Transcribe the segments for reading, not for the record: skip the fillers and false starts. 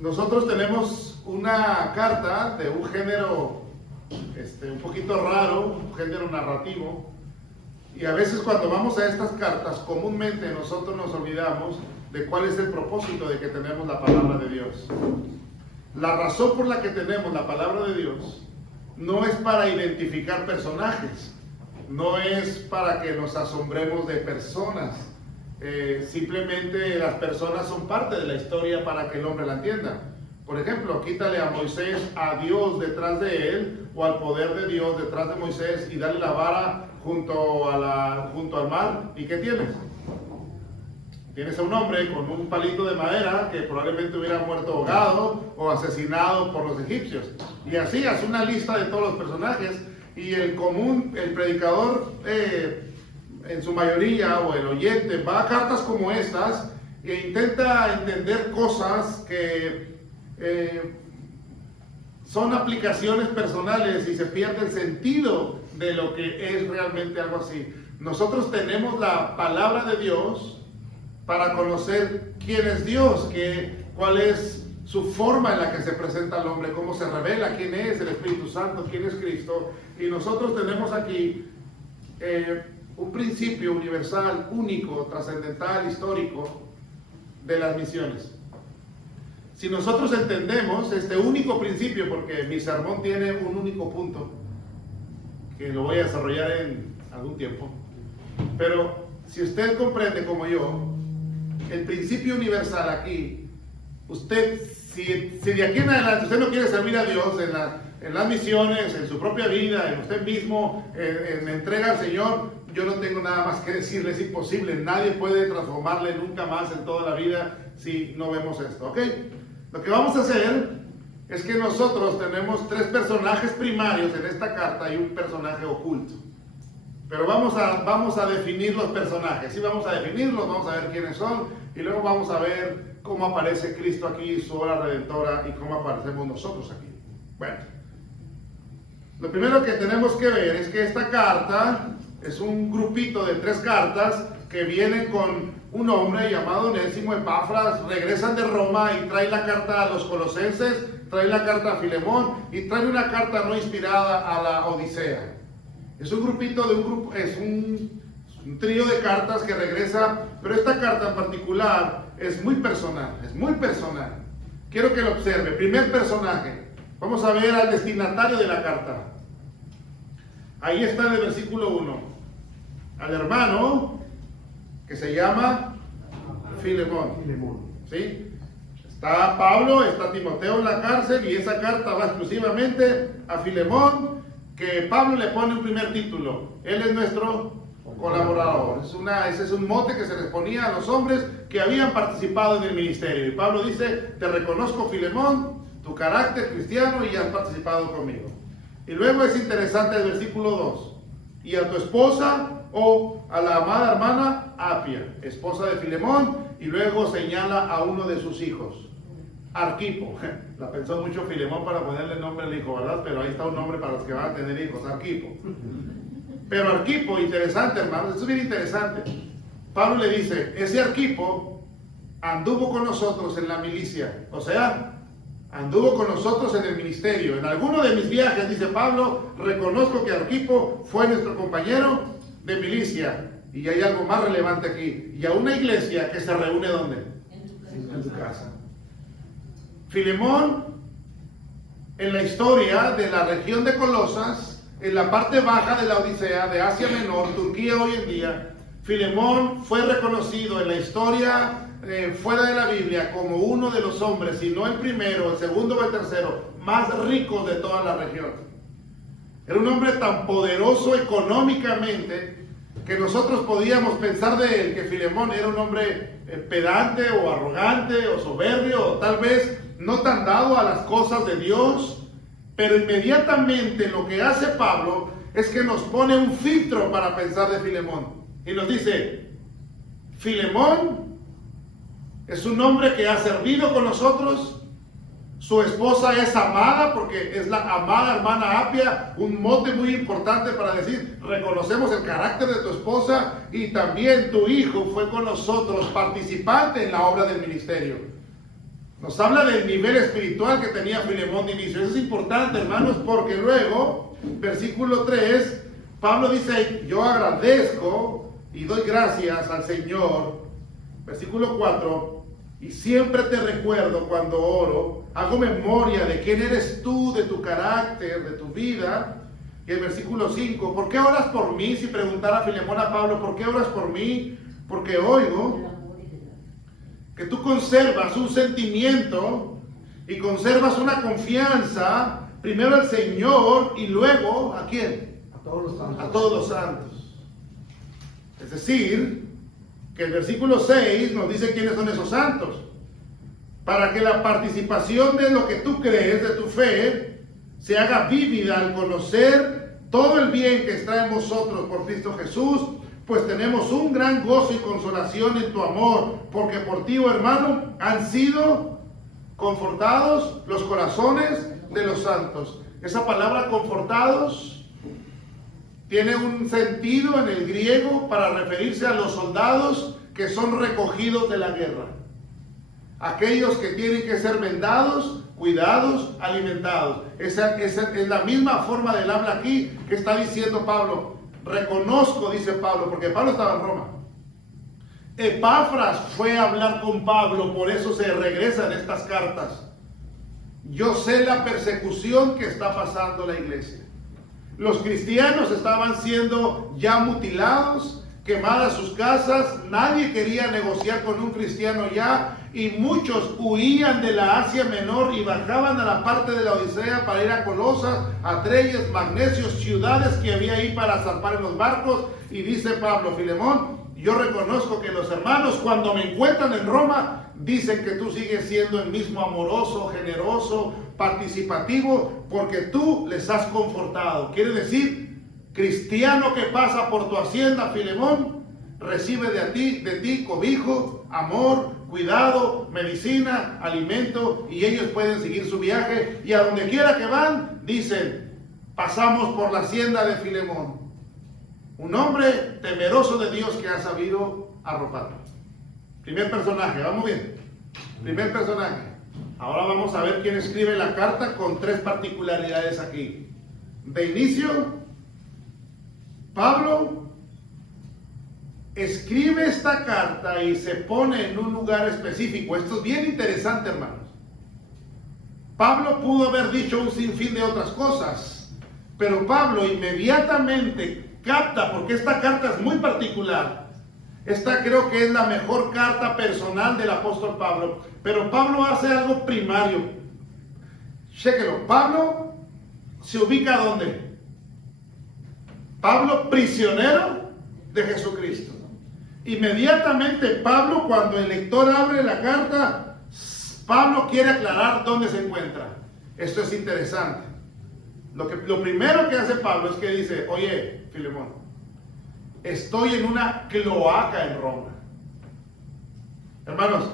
Nosotros tenemos una carta de un género un poquito raro, un género narrativo, y a veces cuando vamos a estas cartas, comúnmente nosotros nos olvidamos de cuál es el propósito de que tenemos la palabra de Dios. La razón por la que tenemos la palabra de Dios no es para identificar personajes, no es para que nos asombremos de personas. Simplemente las personas son parte de la historia para que el hombre la entienda. Por ejemplo, quítale a Moisés a Dios detrás de él, o al poder de Dios detrás de Moisés, y dale la vara junto al mar, ¿y qué tienes? Tienes a un hombre con un palito de madera que probablemente hubiera muerto ahogado o asesinado por los egipcios. Y así, hace una lista de todos los personajes, y el predicador, en su mayoría, o el oyente, va a cartas como estas e intenta entender cosas que son aplicaciones personales, y se pierde el sentido de lo que es realmente algo así. Nosotros tenemos la palabra de Dios para conocer quién es Dios, cuál es su forma en la que se presenta al hombre, cómo se revela, quién es el Espíritu Santo, quién es Cristo. Y nosotros tenemos aquí un principio universal, único, trascendental, histórico de las misiones. Si nosotros entendemos este único principio, porque mi sermón tiene un único punto, que lo voy a desarrollar en algún tiempo, pero si usted comprende como yo, el principio universal aquí, usted, si de aquí en adelante usted no quiere servir a Dios en las misiones, en su propia vida, en usted mismo, en entrega al Señor, yo no tengo nada más que decirle, es imposible, nadie puede transformarle nunca más en toda la vida si no vemos esto, ¿ok? Lo que vamos a hacer es que nosotros tenemos tres personajes primarios en esta carta y un personaje oculto. Pero vamos a definir los personajes, sí, vamos a definirlos, vamos a ver quiénes son, y luego vamos a ver cómo aparece Cristo aquí, su obra redentora, y cómo aparecemos nosotros aquí. Bueno, lo primero que tenemos que ver es que esta carta es un grupito de tres cartas que vienen con un hombre llamado Onésimo Epafras. Regresan de Roma y trae la carta a los Colosenses, trae la carta a Filemón y trae una carta no inspirada a la Odisea. Es un grupito es un trío de cartas que regresa, pero esta carta en particular es muy personal, es muy personal. Quiero que lo observe. Primer personaje, vamos a ver al destinatario de la carta. Ahí está en el versículo 1, al hermano que se llama Filemón. ¿Sí? Está Pablo, está Timoteo en la cárcel, y esa carta va exclusivamente a Filemón, que Pablo le pone un primer título: él es nuestro colaborador. Ese es un mote que se les ponía a los hombres que habían participado en el ministerio. Y Pablo dice: te reconozco, Filemón, tu carácter cristiano, y has participado conmigo. Y luego es interesante el versículo 2: y a tu esposa, o a la amada hermana Apia, esposa de Filemón, y luego señala a uno de sus hijos, Arquipo. La pensó mucho Filemón para ponerle nombre al hijo, ¿verdad? Pero ahí está un nombre para los que van a tener hijos, Arquipo. Pero Arquipo, interesante, hermanos, esto es bien interesante. Pablo le dice: ese Arquipo anduvo con nosotros en la milicia, o sea, anduvo con nosotros en el ministerio. En alguno de mis viajes, dice Pablo, reconozco que Arquipo fue nuestro compañero de milicia. Y hay algo más relevante aquí: y a una iglesia que se reúne ¿dónde? En tu casa. Filemón, en la historia de la región de Colosas, en la parte baja de la Odisea, de Asia Menor, Turquía hoy en día, Filemón fue reconocido en la historia fuera de la Biblia como uno de los hombres, si no el primero, el segundo o el tercero, más ricos de toda la región. Era un hombre tan poderoso económicamente que nosotros podíamos pensar de él que Filemón era un hombre pedante o arrogante o soberbio, o tal vez no tan dado a las cosas de Dios. Pero inmediatamente lo que hace Pablo es que nos pone un filtro para pensar de Filemón, y nos dice: Filemón es un hombre que ha servido con nosotros. Su esposa es amada, porque es la amada hermana Apia, un mote muy importante para decir: reconocemos el carácter de tu esposa, y también tu hijo fue con nosotros, participante en la obra del ministerio. Nos habla del nivel espiritual que tenía Filemón de inicio. Eso es importante, hermanos, porque luego, versículo 3, Pablo dice, yo agradezco y doy gracias al Señor. Versículo 4, y siempre te recuerdo cuando oro, hago memoria de quién eres tú, de tu carácter, de tu vida. Y el versículo 5, ¿por qué oras por mí? Si preguntara Filemón a Pablo, ¿por qué oras por mí? Porque oigo que tú conservas un sentimiento y conservas una confianza, primero al Señor y luego, ¿a quién? A todos los santos. A todos los santos. Es decir, que el versículo 6 nos dice quiénes son esos santos. Para que la participación de lo que tú crees, de tu fe, se haga vívida al conocer todo el bien que está en vosotros por Cristo Jesús, pues tenemos un gran gozo y consolación en tu amor, porque por ti, oh hermano, han sido confortados los corazones de los santos. Esa palabra confortados tiene un sentido en el griego para referirse a los soldados que son recogidos de la guerra. Aquellos que tienen que ser vendados, cuidados, alimentados. Esa es la misma forma del habla aquí que está diciendo Pablo. Reconozco, dice Pablo, porque Pablo estaba en Roma. Epafras fue a hablar con Pablo, por eso se regresan estas cartas. Yo sé la persecución que está pasando la iglesia. Los cristianos estaban siendo ya mutilados, quemadas sus casas, nadie quería negociar con un cristiano ya, y muchos huían de la Asia Menor y bajaban a la parte de la Odisea para ir a Colosas, a Treyes, Magnesios, ciudades que había ahí para zarpar en los barcos. Y dice Pablo, Filemón, yo reconozco que los hermanos cuando me encuentran en Roma dicen que tú sigues siendo el mismo amoroso, generoso, participativo, porque tú les has confortado. Quiere decir, cristiano que pasa por tu hacienda, Filemón, recibe de ti cobijo, amor, cuidado, medicina, alimento, y ellos pueden seguir su viaje, y a donde quiera que van, dicen, pasamos por la hacienda de Filemón, un hombre temeroso de Dios que ha sabido arroparlo. Primer personaje, vamos bien. Primer personaje. Ahora vamos a ver quién escribe la carta con tres particularidades aquí. De inicio, Pablo escribe esta carta y se pone en un lugar específico. Esto es bien interesante, hermanos. Pablo pudo haber dicho un sinfín de otras cosas, pero Pablo inmediatamente capta, porque esta carta es muy particular. Esta creo que es la mejor carta personal del apóstol Pablo, pero Pablo hace algo primario. Chéquelo, Pablo se ubica ¿dónde? Pablo prisionero de Jesucristo. Inmediatamente Pablo, cuando el lector abre la carta, Pablo quiere aclarar dónde se encuentra. Esto es interesante. Lo primero que hace Pablo es que dice, oye, Filemón, estoy en una cloaca en Roma. Hermanos,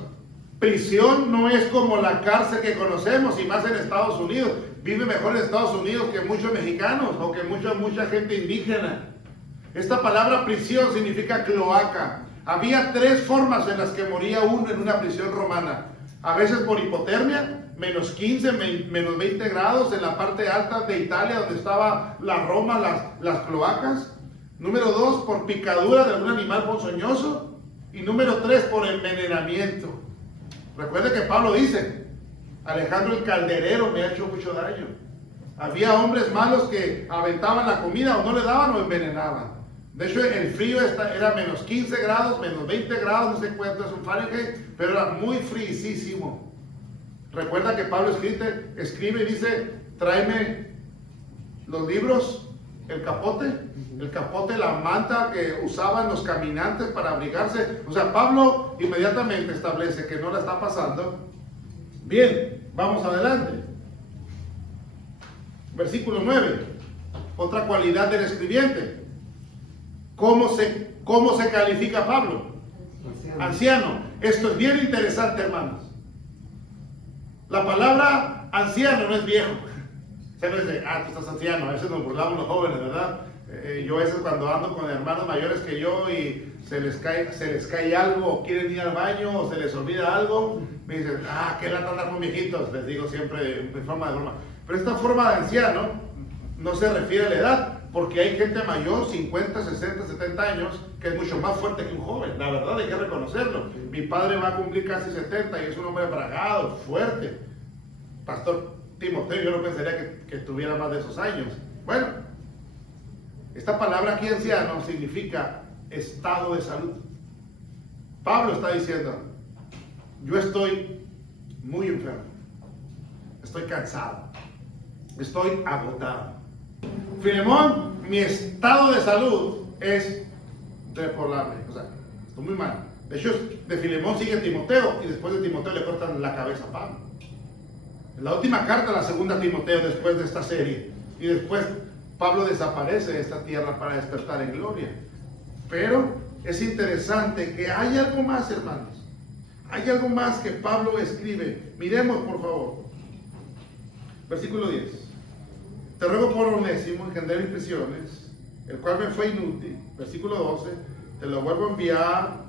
prisión no es como la cárcel que conocemos, y más en Estados Unidos. Vive mejor en Estados Unidos que muchos mexicanos o que mucha gente indígena. Esta palabra prisión significa cloaca. Había tres formas en las que moría uno en una prisión romana. A veces por hipotermia, menos 15, menos 20 grados en la parte alta de Italia, donde estaba la Roma, las cloacas. Número 2, por picadura de algún animal ponzoñoso. Y número 3, por envenenamiento. Recuerde que Pablo dice, Alejandro el calderero me ha hecho mucho daño. Había hombres malos que aventaban la comida, o no le daban o envenenaban. De hecho, el frío era menos 15 grados, menos 20 grados, no sé cuánto es un Fahrenheit, pero era muy friísimo. Recuerda que Pablo escribe y dice, tráeme los libros, el capote, la manta que usaban los caminantes para abrigarse. O sea, Pablo inmediatamente establece que no la está pasando. Bien, vamos adelante. Versículo 9. Otra cualidad del escribiente. ¿Cómo se califica Pablo? Anciano. Esto es bien interesante, hermanos. La palabra anciano no es viejo. O sea, no es de, tú estás anciano. A veces nos burlamos los jóvenes, ¿verdad? Yo a veces cuando ando con hermanos mayores que yo y se les cae algo, o quieren ir al baño, o se les olvida algo, me dicen, qué lata andar con viejitos, les digo siempre en forma de broma. Pero esta forma de anciano no se refiere a la edad, porque hay gente mayor, 50, 60, 70 años, que es mucho más fuerte que un joven. La verdad hay que reconocerlo. Mi padre va a cumplir casi 70 y es un hombre bragado, fuerte. Pastor Timoteo, yo no pensaría que tuviera más de esos años. Bueno, esta palabra aquí anciano significa estado de salud. Pablo está diciendo, yo estoy muy enfermo, estoy cansado, estoy agotado. Filemón, mi estado de salud es deplorable, o sea, estoy muy mal. De hecho, de Filemón sigue Timoteo y después de Timoteo le cortan la cabeza a Pablo. La última carta, la segunda Timoteo, después de esta serie, y después Pablo desaparece de esta tierra para despertar en gloria. Pero es interesante que hay algo más, hermanos. Hay algo más que Pablo escribe. Miremos, por favor. Versículo 10. Te ruego por Onésimo, engendrar impresiones, el cual me fue inútil. Versículo 12. Te lo vuelvo a enviar.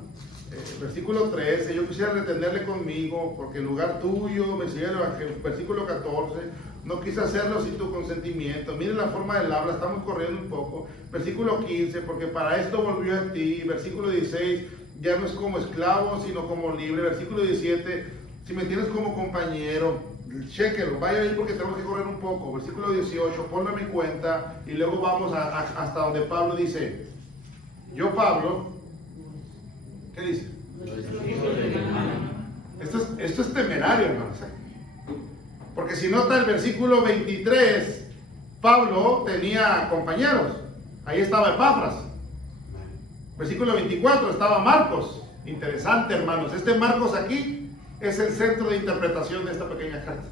Versículo 13. Yo quisiera retenerle conmigo, porque en lugar tuyo me sigue el evangelio. Versículo 14. No quise hacerlo sin tu consentimiento. Miren la forma del habla, estamos corriendo un poco. Versículo 15, porque para esto volvió a ti. Versículo 16, ya no es como esclavo, sino como libre. Versículo 17, si me tienes como compañero, chéquelo, vaya ahí porque tenemos que correr un poco. Versículo 18, ponlo a mi cuenta. Y luego vamos hasta donde Pablo dice, yo Pablo, ¿qué dice? Esto es temerario, hermanos. Porque si nota el versículo 23, Pablo tenía compañeros. Ahí estaba Epafras. Versículo 24 estaba Marcos. Interesante, hermanos. Este Marcos aquí es el centro de interpretación de esta pequeña carta.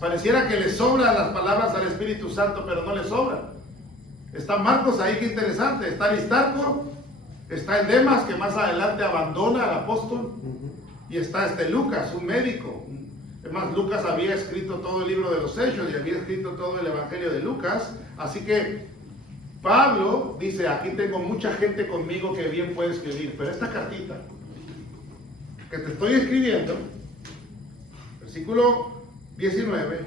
Pareciera que le sobran las palabras al Espíritu Santo, pero no le sobran. Está Marcos ahí, qué interesante. Está Aristarco. Está el Demas, que más adelante abandona al apóstol. Y está Lucas, un médico. Es más, Lucas había escrito todo el libro de los Hechos y había escrito todo el Evangelio de Lucas. Así que Pablo dice, aquí tengo mucha gente conmigo que bien puede escribir. Pero esta cartita que te estoy escribiendo, versículo 19,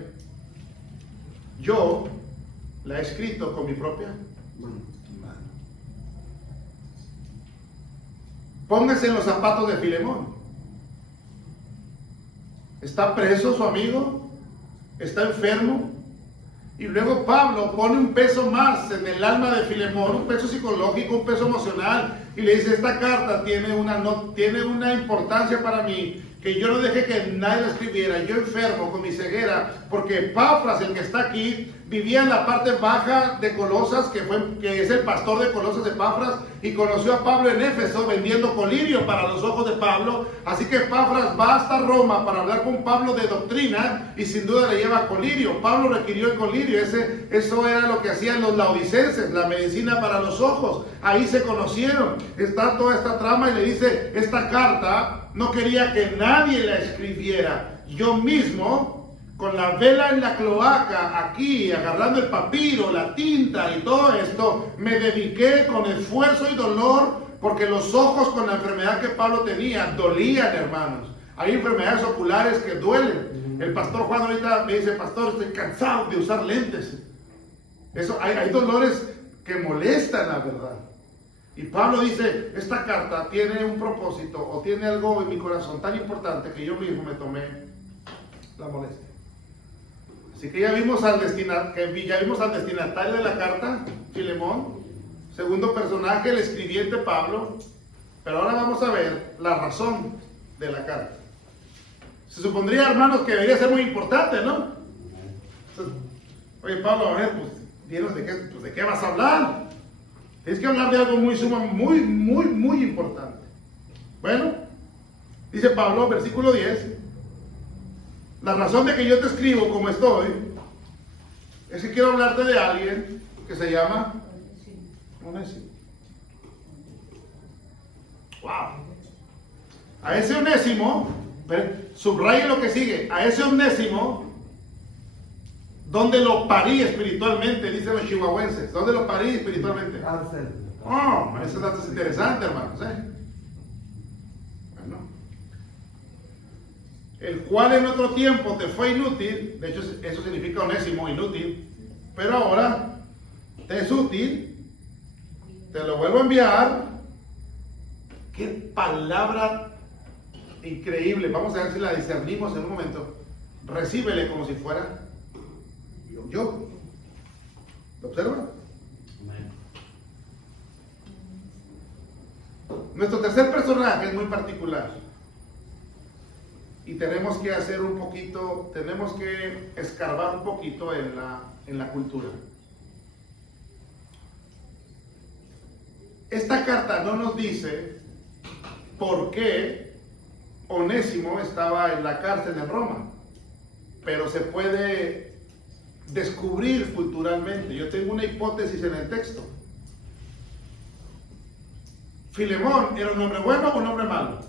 yo la he escrito con mi propia mano. Póngase en los zapatos de Filemón. Está preso su amigo, está enfermo, y luego Pablo pone un peso más en el alma de Filemón, un peso psicológico, un peso emocional, y le dice, esta carta tiene una importancia para mí, que yo no dejé que nadie la escribiera, yo enfermo con mi ceguera, porque Epafras, el que está aquí, vivía en la parte baja de Colosas, que es el pastor de Colosas, Epafras, y conoció a Pablo en Éfeso vendiendo colirio para los ojos de Pablo. Así que Epafras va hasta Roma para hablar con Pablo de doctrina y sin duda le lleva colirio. Pablo requirió el colirio, eso era lo que hacían los laodicenses, la medicina para los ojos. Ahí se conocieron. Está toda esta trama y le dice, esta carta no quería que nadie la escribiera. Yo mismo, con la vela en la cloaca, aquí, agarrando el papiro, la tinta y todo esto, me dediqué con esfuerzo y dolor, porque los ojos con la enfermedad que Pablo tenía, dolían, hermanos. Hay enfermedades oculares que duelen. El pastor Juan ahorita me dice, pastor, estoy cansado de usar lentes. Hay dolores que molestan, la verdad. Y Pablo dice, esta carta tiene un propósito, o tiene algo en mi corazón tan importante, que yo mismo me tomé la molestia. Así que ya vimos al destinatario de la carta, Filemón. Segundo personaje, el escribiente Pablo. Pero ahora vamos a ver la razón de la carta. Se supondría, hermanos, que debería ser muy importante, ¿no? Entonces, oye, Pablo, a ver, pues, dinos de qué vas a hablar. Tienes que hablar de algo muy importante. Bueno, dice Pablo, versículo 10. La razón de que yo te escribo como estoy es que quiero hablarte de alguien que se llama Onésimo. Wow. A ese Onésimo, subraye lo que sigue, a ese Onésimo ¿Dónde lo parí espiritualmente? Dicen los chihuahuenses. ¿Dónde lo parí espiritualmente? Cárcel. Oh, ese dato es interesante, hermanos. Bueno. El cual en otro tiempo te fue inútil. De hecho, eso significa onésimo, inútil. Pero ahora te es útil. Te lo vuelvo a enviar. Qué palabra increíble. Vamos a ver si la discernimos en un momento. Recíbele como si fuera yo. ¿Lo observa? Nuestro tercer personaje es muy particular. Y tenemos que hacer un poquito, tenemos que escarbar un poquito en la cultura. Esta carta no nos dice por qué Onésimo estaba en la cárcel en Roma, pero se puede descubrir culturalmente. Yo tengo una hipótesis en el texto. Filemón, ¿era un hombre bueno o un hombre malo?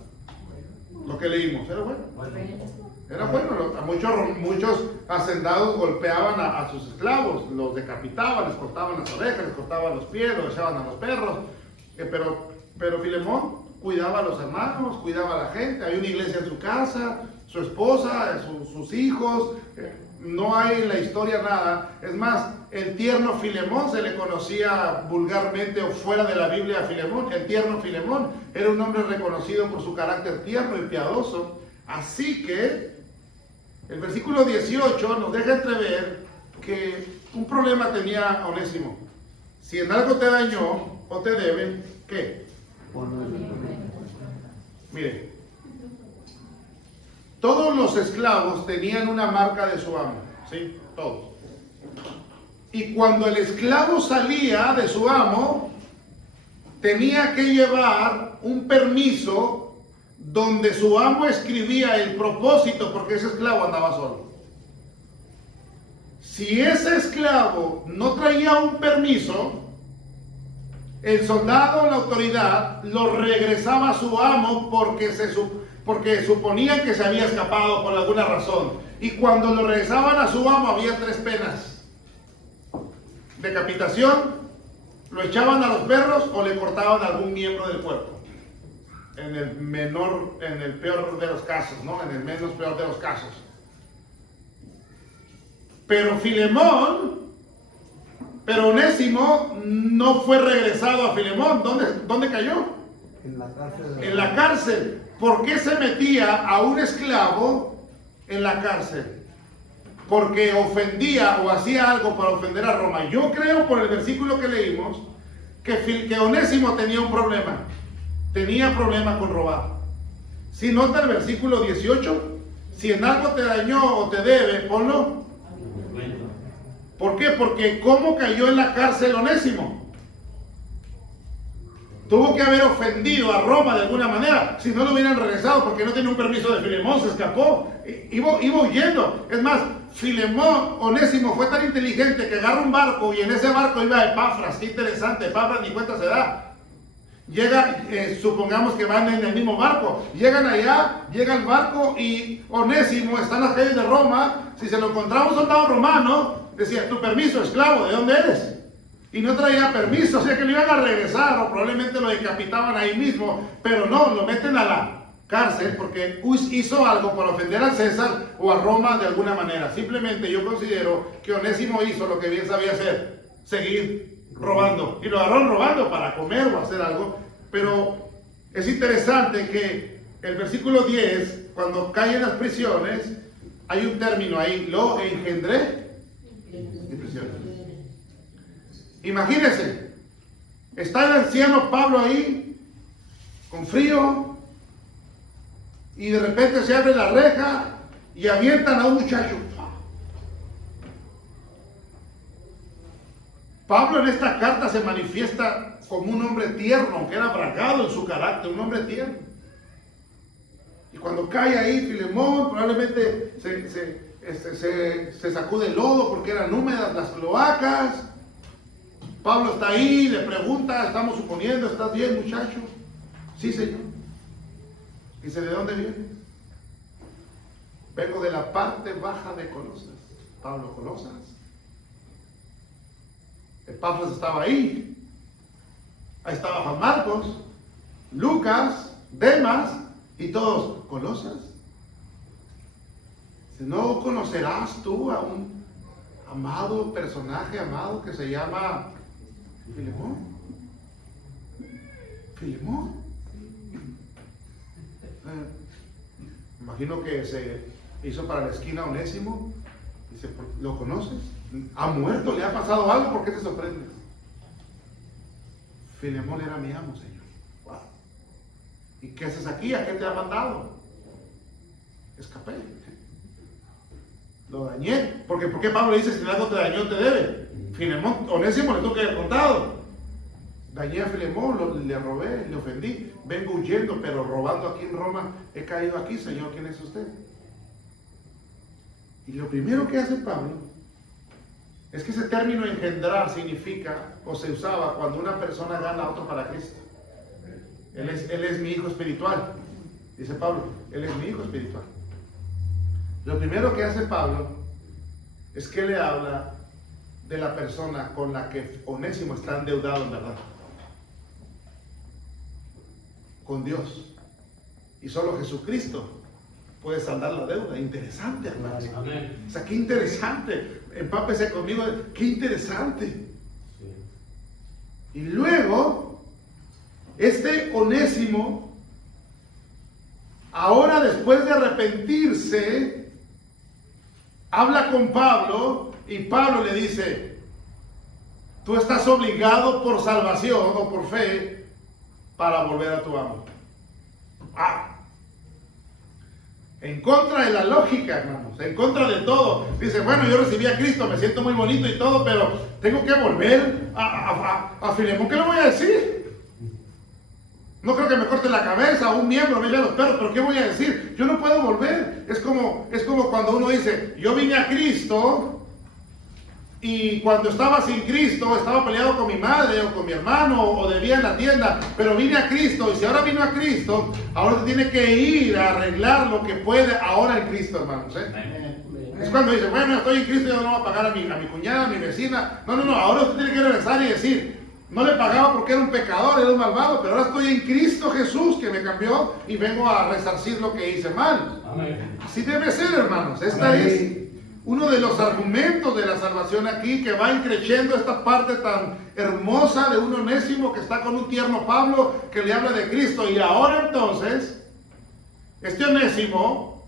Lo que leímos, ¿era bueno? Era bueno. Muchos hacendados golpeaban a sus esclavos, los decapitaban, les cortaban las orejas, les cortaban los pies, los echaban a los perros. Pero Filemón cuidaba a los hermanos, cuidaba a la gente. Había una iglesia en su casa, su esposa, sus hijos. No hay en la historia nada. Es más, el tierno Filemón se le conocía vulgarmente o fuera de la Biblia a Filemón. El tierno Filemón era un hombre reconocido por su carácter tierno y piadoso. Así que el versículo 18 nos deja entrever que un problema tenía Onésimo. Si en algo te dañó o te debe, ¿qué? Mire, todos los esclavos tenían una marca de su amo, ¿sí? Todos. Y cuando el esclavo salía de su amo, tenía que llevar un permiso donde su amo escribía el propósito, porque ese esclavo andaba solo. Si ese esclavo no traía un permiso, el soldado o la autoridad lo regresaba a su amo porque suponían que se había escapado por alguna razón. Y cuando lo regresaban a su amo había 3 penas: decapitación, lo echaban a los perros o le cortaban algún miembro del cuerpo. En el peor de los casos, ¿no? En el menos peor de los casos. Pero Onésimo no fue regresado a Filemón. ¿Dónde cayó? En la cárcel. En la cárcel. ¿Por qué se metía a un esclavo en la cárcel? Porque ofendía o hacía algo para ofender a Roma. Yo creo, por el versículo que leímos, que Onésimo tenía un problema. Tenía problema con robar. Si nota el versículo 18, si en algo te dañó o te debe, ponlo. ¿Por qué? Porque ¿cómo cayó en la cárcel Onésimo? Tuvo que haber ofendido a Roma de alguna manera, si no lo hubieran regresado, porque no tenía un permiso de Filemón, se escapó, iba huyendo. Es más, Onésimo fue tan inteligente que agarra un barco y en ese barco iba Epafras. Qué interesante, Epafras ni cuenta se da. Llega, supongamos que van en el mismo barco, llegan allá, llega el barco y Onésimo está en las calles de Roma. Si se lo encontraba un soldado romano, decía: tu permiso, esclavo, ¿de dónde eres? Y no traía permiso, o sea que lo iban a regresar o probablemente lo decapitaban ahí mismo, pero no, lo meten a la cárcel porque hizo algo para ofender al César o a Roma de alguna manera. Simplemente yo considero que Onésimo hizo lo que bien sabía hacer: seguir robando. Y lo agarraron robando para comer o hacer algo. Pero es interesante que el versículo 10, cuando cae en las prisiones, hay un término ahí: lo engendré de prisiones. Imagínense, está el anciano Pablo ahí, con frío, y de repente se abre la reja y avientan a un muchacho. Pablo en esta carta se manifiesta como un hombre tierno, aunque era bragado en su carácter, un hombre tierno. Y cuando cae ahí Filemón, probablemente se sacude el lodo porque eran húmedas las cloacas. Pablo está ahí, le pregunta, estamos suponiendo: ¿estás bien, muchacho? Sí, señor. Dice: ¿de dónde vienes? Vengo de la parte baja de Colosas. Pablo, Colosas. Epafras estaba ahí. Ahí estaba Juan Marcos, Lucas, Demas y todos. Colosas. ¿No conocerás tú a un amado personaje, amado, que se llama Filemón? Filemón. Imagino que se hizo para la esquina Onésimo. Dice, ¿lo conoces? ¿Ha muerto? ¿Le ha pasado algo? ¿Por qué te sorprendes? Filemón era mi amo, Señor. Wow. ¿Y qué haces aquí? ¿A qué te ha mandado? Escapé. Lo dañé. ¿Por qué Pablo le dice, si algo te dañó, te debe? Filemón, Onésimo le tuvo que haber contado. Dañé a Filemón, le robé, le ofendí. Vengo huyendo, pero robando aquí en Roma. He caído aquí, Señor. ¿Quién es usted? Y lo primero que hace Pablo es que ese término engendrar significa, o se usaba cuando una persona gana a otro para Cristo. Él es mi hijo espiritual. Dice Pablo, él es mi hijo espiritual. Lo primero que hace Pablo es que le habla de la persona con la que Onésimo está endeudado en verdad. Con Dios. Y solo Jesucristo puede saldar la deuda. Interesante, hermanos. O sea, qué interesante. Empápese conmigo. Qué interesante. Y luego, este Onésimo, ahora después de arrepentirse, habla con Pablo y Pablo le dice, tú estás obligado por salvación o por fe para volver a tu amo. En contra de la lógica, hermanos, en contra de todo. Dice, bueno, yo recibí a Cristo, me siento muy bonito y todo, pero tengo que volver a Filemón. ¿Qué le voy a decir? No creo que me corte la cabeza, un miembro, me a los perros, pero ¿qué voy a decir? Yo no puedo volver. Es como cuando uno dice, yo vine a Cristo y cuando estaba sin Cristo estaba peleado con mi madre o con mi hermano o debía en la tienda, pero vine a Cristo, y si ahora vino a Cristo, ahora tiene que ir a arreglar lo que puede ahora en Cristo, hermanos. Es cuando dice, bueno, estoy en Cristo, yo no voy a pagar a mi cuñada, a mi vecina. No, ahora usted tiene que regresar y decir, no le pagaba porque era un pecador, era un malvado, pero ahora estoy en Cristo Jesús que me cambió y vengo a resarcir lo que hice mal. Amén. Así debe ser, hermanos. Esta es uno de los argumentos de la salvación aquí, que va increciendo esta parte tan hermosa de un Onésimo que está con un tierno Pablo que le habla de Cristo. Y ahora entonces, este Onésimo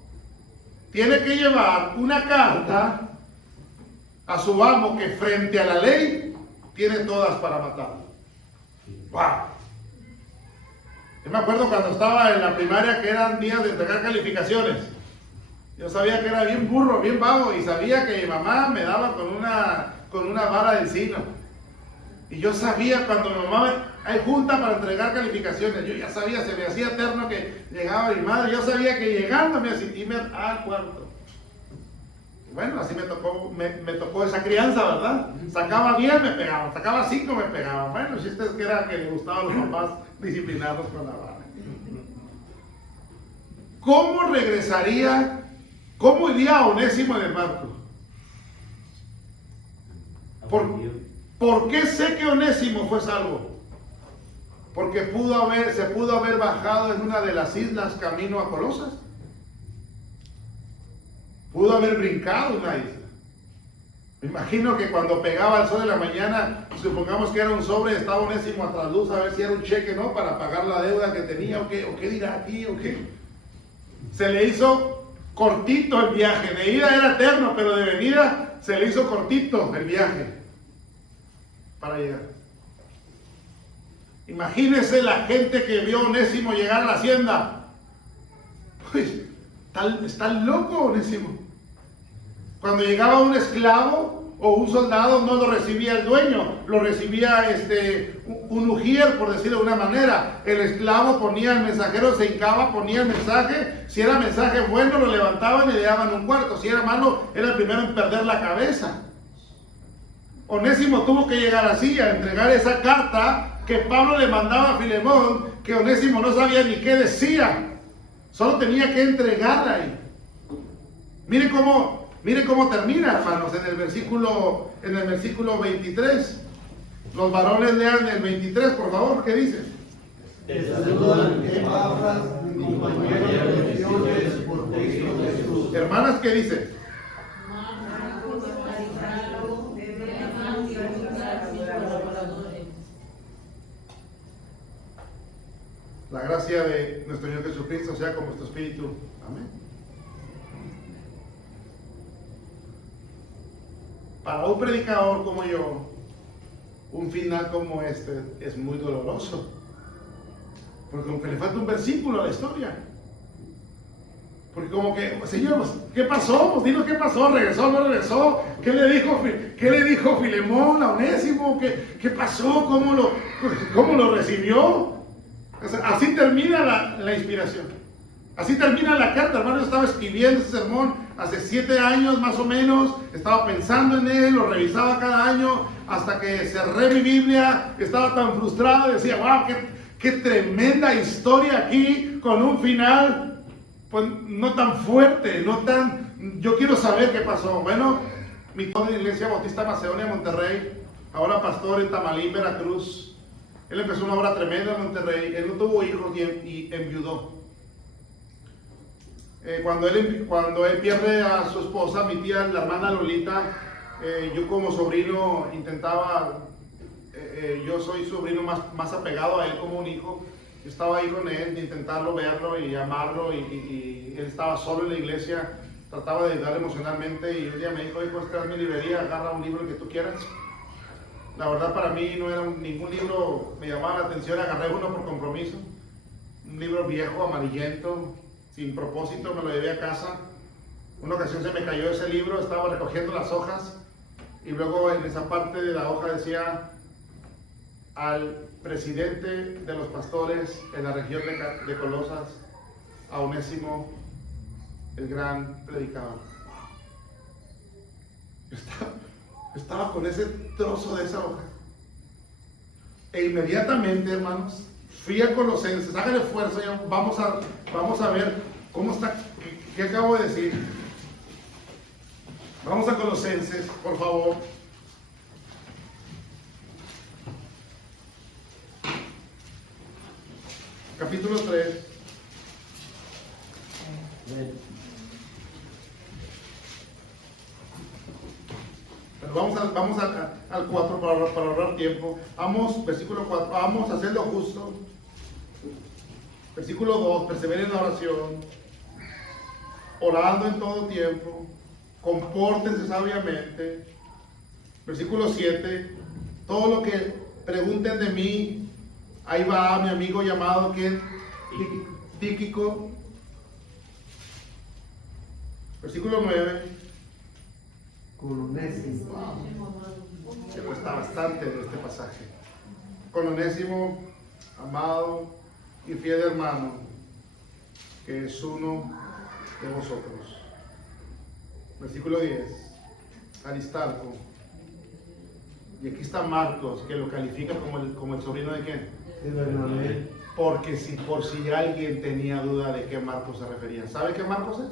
tiene que llevar una carta a su amo que frente a la ley tiene todas para matarlo. ¡Wow! Yo me acuerdo cuando estaba en la primaria que eran días de entregar calificaciones. Yo sabía que era bien burro, bien vago, y sabía que mi mamá me daba con una vara de encino. Y yo sabía cuando mi mamá hay junta para entregar calificaciones, yo ya sabía, se me hacía eterno que llegaba mi madre, yo sabía que llegando me asistíme al cuarto. Bueno, así me tocó esa crianza, ¿verdad? Sacaba 10, me pegaban, sacaba 5, me pegaban. Bueno, el chiste es que era que le gustaba a los papás disciplinarlos con la vara. ¿Cómo regresaría? ¿Cómo iría Onésimo de Marcos? ¿Por qué sé que Onésimo fue salvo? Porque se pudo haber bajado en una de las islas camino a Colosas. Pudo haber brincado una isla. Me imagino que cuando pegaba el sol de la mañana, supongamos que era un sobre, estaba Onésimo a trasluz a ver si era un cheque, ¿no? Para pagar la deuda que tenía, o qué dirá aquí, o qué. Se le hizo cortito el viaje. De ida era eterno, pero de venida se le hizo cortito el viaje para llegar. Imagínense la gente que vio a Onésimo llegar a la hacienda. Pues, está loco Onésimo. Cuando llegaba un esclavo o un soldado, no lo recibía el dueño, lo recibía un ujier, por decirlo de una manera. El esclavo ponía, el mensajero se hincaba, ponía el mensaje. Si era mensaje bueno, lo levantaban y le daban un cuarto. Si era malo, era el primero en perder la cabeza. Onésimo tuvo que llegar así, a entregar esa carta que Pablo le mandaba a Filemón, que Onésimo no sabía ni qué decía. Solo tenía que entregarla ahí. Mire cómo Miren cómo termina, hermanos, en el versículo 23. Los varones lean el 23, por favor, ¿qué dice? Te saludan Epafras, compañero de misiones por Cristo Jesús. Hermanas, ¿qué dice? La gracia de nuestro Señor Jesucristo sea con vuestro espíritu. Amén. Para un predicador como yo, un final como este es muy doloroso. Porque como que le falta un versículo a la historia. Porque como que, Señor, pues, ¿qué pasó? Pues dinos qué pasó, ¿regresó, no regresó? ¿Qué le dijo Filemón a Onésimo? ¿Qué pasó? ¿Cómo lo recibió? O sea, así termina la inspiración. Así termina la carta. Hermano, yo estaba escribiendo este sermón hace 7 años más o menos. Estaba pensando en él, lo revisaba cada año hasta que cerré mi Biblia. Estaba tan frustrado, decía, wow, qué tremenda historia aquí con un final pues no tan fuerte, yo quiero saber qué pasó. Bueno, mi padre de la Iglesia Bautista Macedonia de Monterrey, ahora pastor en Tamalín, Veracruz. Él empezó una obra tremenda en Monterrey. Él no tuvo hijos y enviudó. Cuando él pierde a su esposa, mi tía, la hermana Lolita, yo como sobrino intentaba, yo soy sobrino más apegado a él como un hijo. Yo estaba ahí con él, de intentarlo verlo y amarlo, y él estaba solo en la iglesia, trataba de ayudarle emocionalmente, y un día me dijo, hijo, esta es mi librería, agarra un libro que tú quieras. La verdad para mí no era ningún libro, me llamaba la atención, agarré uno por compromiso, un libro viejo, amarillento, sin propósito, me lo llevé a casa. Una ocasión se me cayó ese libro, estaba recogiendo las hojas, y luego en esa parte de la hoja decía, al presidente de los pastores en la región de Colosas, a Onésimo, el gran predicador. Estaba con ese trozo de esa hoja. E inmediatamente, hermanos, fui a Colosenses. Hagan esfuerzo, ya vamos a ver cómo está, qué acabo de decir. Vamos a Colosenses, por favor. Capítulo 3. Pero vamos al 4 para ahorrar tiempo. Vamos, versículo 4. Vamos a hacer lo justo. Versículo 2. Perseveren en la oración. Orando en todo tiempo. Compórtense sabiamente. Versículo 7. Todo lo que pregunten de mí. Ahí va mi amigo llamado Tíquico. Versículo 9. Con Onésimo. Que cuesta bastante de este pasaje. Con Onésimo, amado y fiel hermano, que es uno de vosotros. Versículo 10. Aristarco. Y aquí está Marcos, que lo califica como el sobrino de quién. Porque por si alguien tenía duda de qué Marcos se refería. ¿Sabe qué Marcos es?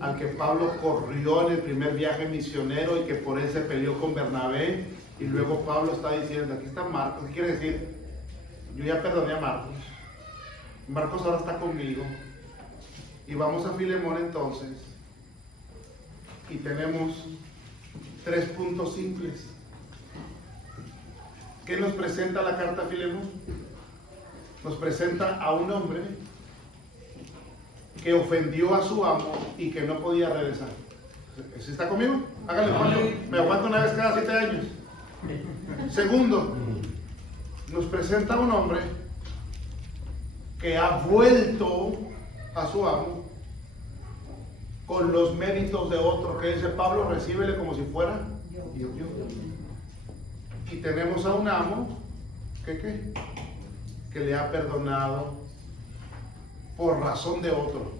Al que Pablo corrió en el primer viaje misionero y que por él se peleó con Bernabé. Y luego Pablo está diciendo, aquí está Marcos. ¿Qué quiere decir? Yo ya perdoné a Marcos. Marcos ahora está conmigo. Y vamos a Filemón entonces. Y tenemos 3 puntos simples. ¿Qué nos presenta la carta a Filemón? Nos presenta a un hombre que ofendió a su amo y que no podía regresar. ¿Sí está conmigo? Hágale cuando me aguanto una vez cada 7 años. Segundo, nos presenta a un hombre que ha vuelto a su amo con los méritos de otro, que dice Pablo, recíbele como si fuera yo. Y tenemos a un amo que le ha perdonado por razón de otro.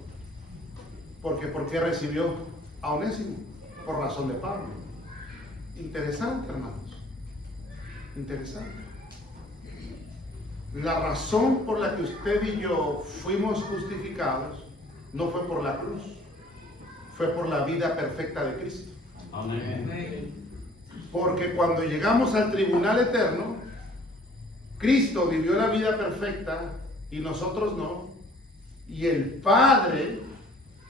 Porque ¿por qué recibió a Onésimo? Por razón de Pablo. Interesante, hermanos. Interesante. La razón por la que usted y yo fuimos justificados no fue por la cruz, fue por la vida perfecta de Cristo. Amén. Porque cuando llegamos al tribunal eterno, Cristo vivió la vida perfecta y nosotros no. Y el Padre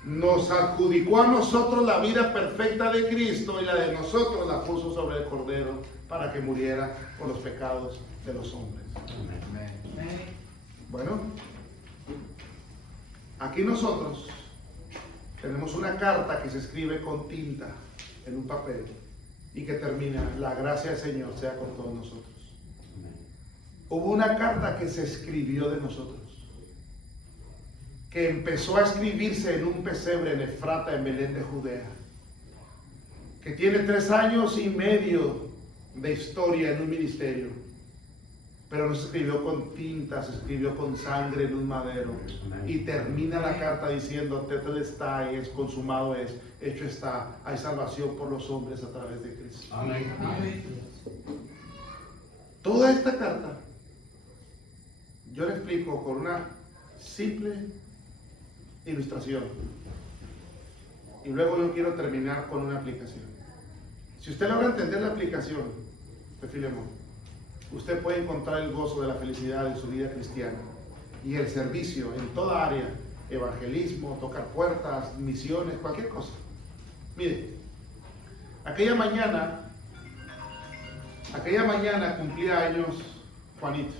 nos adjudicó a nosotros la vida perfecta de Cristo y la de nosotros la puso sobre el Cordero para que muriera por los pecados de los hombres. Bueno, aquí nosotros tenemos una carta que se escribe con tinta en un papel y que termina: la gracia del Señor sea con todos nosotros. Hubo una carta que se escribió de nosotros, que empezó a escribirse en un pesebre en Efrata, en Belén de Judea, que tiene 3 años y medio de historia en un ministerio, pero no se escribió con tinta, se escribió con sangre en un madero. Y termina la carta diciendo: tetelestai, es consumado, es hecho está, hay salvación por los hombres a través de Cristo. Amén. Toda esta carta yo le explico con una simple ilustración, y luego yo quiero terminar con una aplicación. Si usted logra entender la aplicación de Filemón, usted puede encontrar el gozo de la felicidad en su vida cristiana y el servicio en toda área: evangelismo, tocar puertas, misiones, cualquier cosa. Mire, aquella mañana cumplía años Juanito,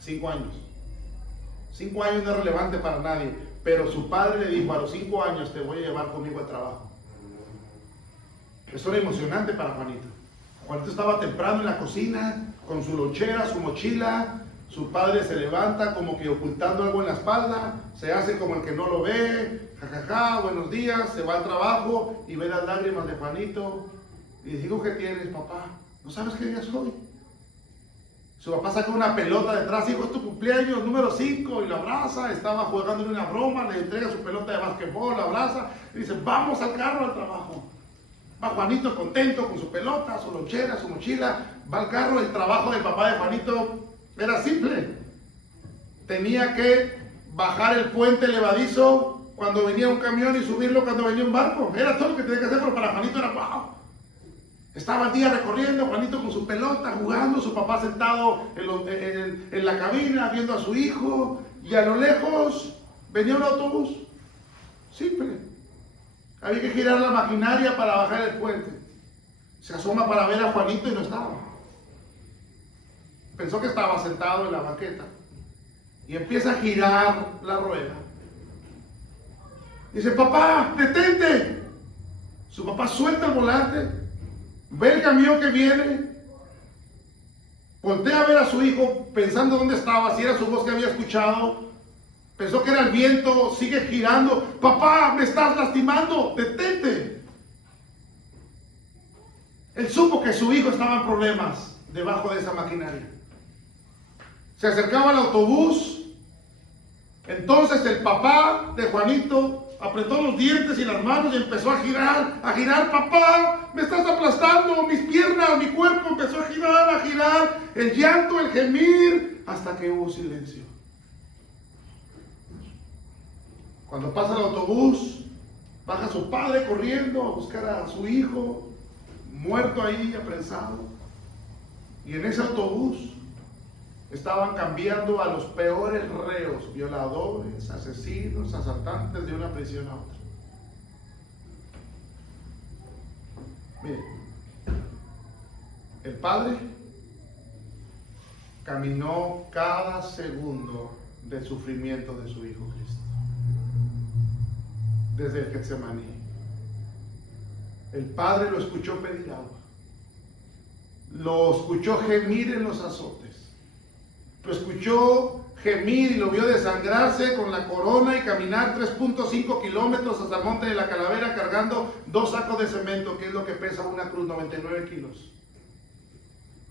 5 años. 5 años no es relevante para nadie, pero su padre le dijo: a los 5 años te voy a llevar conmigo al trabajo. Eso era emocionante para Juanito. Juanito estaba temprano en la cocina con su lonchera, su mochila. Su padre se levanta como que ocultando algo en la espalda, se hace como el que no lo ve, jajaja, buenos días, se va al trabajo y ve las lágrimas de Juanito y dice: ¿qué tienes, papá? ¿No sabes qué día es hoy? Su papá saca una pelota detrás: hijo, es tu cumpleaños número 5, y lo abraza. Estaba jugando en una broma, le entrega su pelota de básquetbol, la abraza y dice: vamos al carro, al trabajo. Va Juanito contento con su pelota, su lonchera, su mochila, va al carro. El trabajo del papá de Juanito era simple: tenía que bajar el puente levadizo cuando venía un camión y subirlo cuando venía un barco. Era todo lo que tenía que hacer, pero para Juanito era wow. Estaba el día recorriendo, Juanito con su pelota, jugando, su papá sentado en la cabina viendo a su hijo, y a lo lejos venía un autobús. Simple. Había que girar la maquinaria para bajar el puente. Se asoma para ver a Juanito y no estaba. Pensó que estaba sentado en la banqueta y empieza a girar la rueda. Dice: papá, detente. Su papá suelta el volante, ve el camión que viene, voltea a ver a su hijo pensando dónde estaba, si era su voz que había escuchado. Pensó que era el viento, sigue girando. Papá, me estás lastimando, detente. Él supo que su hijo estaba en problemas debajo de esa maquinaria. Se acercaba al autobús. Entonces el papá de Juanito apretó los dientes y las manos y empezó a girar. Papá, me estás aplastando, mis piernas, mi cuerpo empezó a girar, el llanto, el gemir, hasta que hubo silencio. Cuando pasa el autobús, baja su padre corriendo a buscar a su hijo, muerto ahí, apresado. Y en ese autobús estaban cambiando a los peores reos, violadores, asesinos, asaltantes, de una prisión a otra. Mire, el padre caminó cada segundo del sufrimiento de su hijo Cristo. Desde el Getsemaní. El padre lo escuchó pedir agua. Lo escuchó gemir en los azotes. Lo escuchó gemir y lo vio desangrarse con la corona y caminar 3.5 kilómetros hasta el Monte de la Calavera cargando 2 sacos de cemento, que es lo que pesa una cruz, 99 kilos.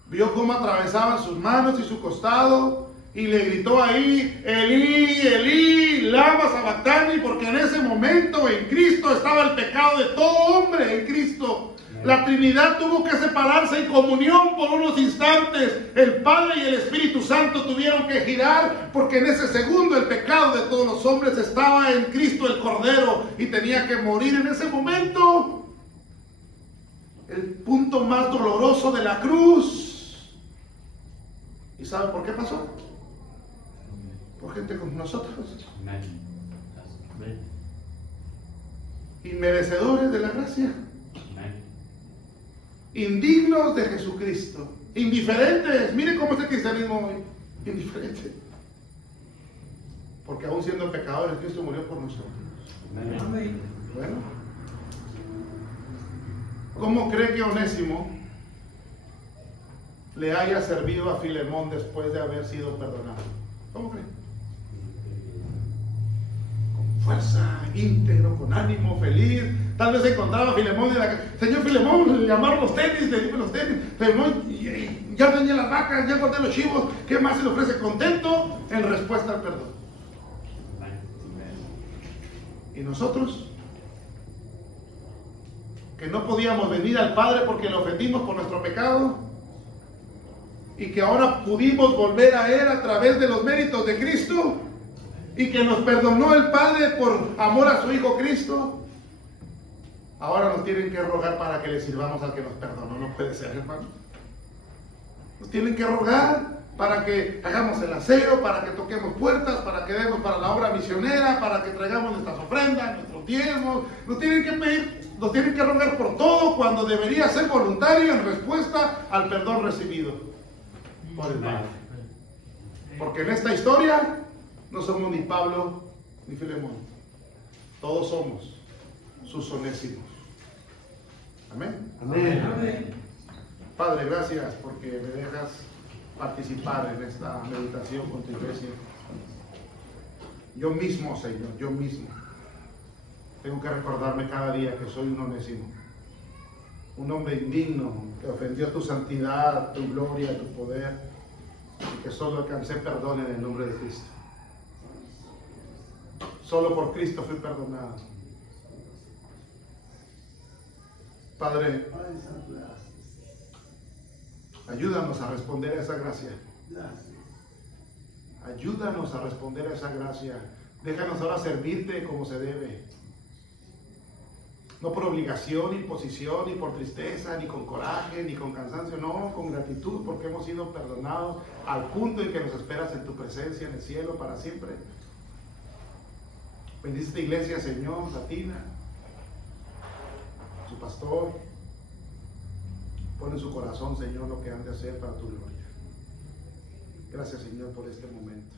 Vio cómo atravesaban sus manos y su costado y le gritó ahí: Elí, Elí, lama sabactani, porque en ese momento en Cristo estaba el pecado de todo hombre en Cristo. La Trinidad tuvo que separarse en comunión por unos instantes. El Padre y el Espíritu Santo tuvieron que girar porque en ese segundo el pecado de todos los hombres estaba en Cristo el Cordero y tenía que morir en ese momento. El punto más doloroso de la cruz. ¿Y sabe por qué pasó? Por gente como nosotros. Inmerecedores de la gracia. Indignos de Jesucristo, indiferentes. Miren cómo es el cristianismo hoy, indiferente, porque aún siendo pecadores Cristo murió por nosotros. Amén. Bueno, ¿cómo cree que Onésimo le haya servido a Filemón después de haber sido perdonado? ¿Cómo cree? Con fuerza, íntegro, con ánimo, feliz. Tal vez se encontraba a Filemón en la casa. Señor Filemón, le llamaron los tenis, le dimos los tenis. Filemón, ya tenía las vacas, ya guardé los chivos. ¿Qué más se le ofrece? Contento en respuesta al perdón. Y nosotros, que no podíamos venir al Padre porque lo ofendimos por nuestro pecado, y que ahora pudimos volver a Él a través de los méritos de Cristo, y que nos perdonó el Padre por amor a su Hijo Cristo. Ahora nos tienen que rogar para que le sirvamos al que nos perdonó. No puede ser, hermano. Nos tienen que rogar para que hagamos el aseo, para que toquemos puertas, para que demos para la obra misionera, para que traigamos nuestras ofrendas, nuestros diezmos. Nos tienen que pedir, nos tienen que rogar por todo cuando debería ser voluntario en respuesta al perdón recibido por el Padre. Porque en esta historia no somos ni Pablo ni Filemón. Todos somos sus Onésimos. Amén. Amén. Padre, gracias porque me dejas participar en esta meditación con tu iglesia. Yo mismo, Señor, yo mismo tengo que recordarme cada día que soy un Onésimo, un hombre indigno que ofendió tu santidad, tu gloria, tu poder, y que solo alcancé perdón en el nombre de Cristo. Solo por Cristo fui perdonado. Padre, ayúdanos a responder a esa gracia. Ayúdanos a responder a esa gracia. Déjanos ahora servirte como se debe. No por obligación, ni posición, ni por tristeza, ni con coraje, ni con cansancio. No, con gratitud porque hemos sido perdonados al punto en que nos esperas en tu presencia en el cielo para siempre. Bendice esta iglesia, Señor, latina. Su pastor, pone en su corazón, Señor, lo que han de hacer para tu gloria. Gracias, Señor, por este momento.